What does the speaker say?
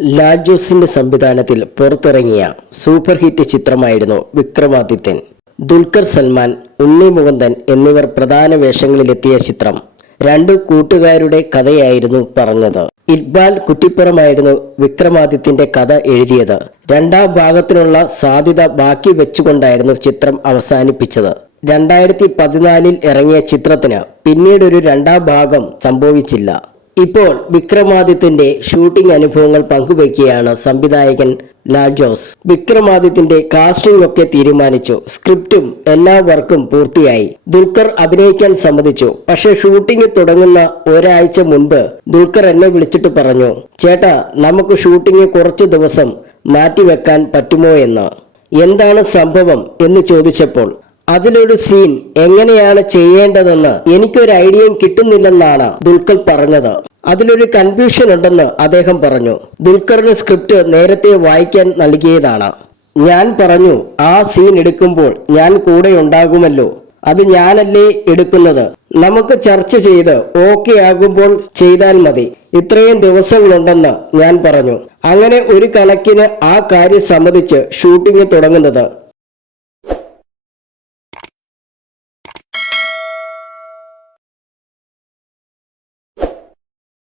ലാൽ ജോസിന്റെ സംവിധാനത്തിൽ പുറത്തിറങ്ങിയ സൂപ്പർ ഹിറ്റ് ചിത്രമായിരുന്നു വിക്രമാദിത്യൻ. ദുൽഖർ സൽമാൻ, ഉണ്ണി മുകുന്ദൻ എന്നിവർ പ്രധാന വേഷങ്ങളിലെത്തിയ ചിത്രം രണ്ടു കൂട്ടുകാരുടെ കഥയായിരുന്നു പറഞ്ഞത്. ഇക്ബാൽ കുറ്റിപ്പുറമായിരുന്നു വിക്രമാദിത്യന്റെ കഥ എഴുതിയത്. രണ്ടാം ഭാഗത്തിനുള്ള സാധ്യത ബാക്കി വെച്ചുകൊണ്ടായിരുന്നു ചിത്രം അവസാനിപ്പിച്ചത്. 2014 ഇറങ്ങിയ ചിത്രത്തിന് പിന്നീടൊരു രണ്ടാം ഭാഗം സംഭവിച്ചില്ല. ഇപ്പോൾ വിക്രമാദിത്യന്റെ ഷൂട്ടിംഗ് അനുഭവങ്ങൾ പങ്കുവയ്ക്കുകയാണ് സംവിധായകൻ ലാൽ ജോസ്. വിക്രമാദിത്യന്റെ കാസ്റ്റിംഗ് ഒക്കെ തീരുമാനിച്ചു, സ്ക്രിപ്റ്റും എല്ലാ വർക്കും പൂർത്തിയായി. ദുൽഖർ അഭിനയിക്കാൻ സമ്മതിച്ചു. പക്ഷെ ഷൂട്ടിംഗ് തുടങ്ങുന്ന ഒരാഴ്ച മുൻപ് ദുൽഖർ എന്നെ വിളിച്ചിട്ട് പറഞ്ഞു, ചേട്ടാ നമുക്ക് ഷൂട്ടിംഗ് കുറച്ചു ദിവസം മാറ്റിവെക്കാൻ പറ്റുമോ എന്ന്. എന്താണ് സംഭവം എന്ന് ചോദിച്ചപ്പോൾ അതിലൊരു സീൻ എങ്ങനെയാണ് ചെയ്യേണ്ടതെന്ന് എനിക്കൊരു ഐഡിയയും കിട്ടുന്നില്ലെന്നാണ് ദുൽഖർ പറഞ്ഞത്. അതിലൊരു കൺഫ്യൂഷൻ ഉണ്ടെന്ന് അദ്ദേഹം പറഞ്ഞു. ദുൽഖറിന് സ്ക്രിപ്റ്റ് നേരത്തെ വായിക്കാൻ നൽകിയതാണ്. ഞാൻ പറഞ്ഞു, ആ സീൻ എടുക്കുമ്പോൾ ഞാൻ കൂടെ ഉണ്ടാകുമല്ലോ, അത് ഞാനല്ലേ എടുക്കുന്നത്, നമുക്ക് ചർച്ച ചെയ്ത് ഓക്കെ ആകുമ്പോൾ ചെയ്താൽ മതി, ഇത്രയും ദിവസങ്ങളുണ്ടെന്ന് ഞാൻ പറഞ്ഞു. അങ്ങനെ ഒരു കണക്കിന് ആ കാര്യം സമ്മതിച്ച് ഷൂട്ടിംഗ് തുടങ്ങുന്നത്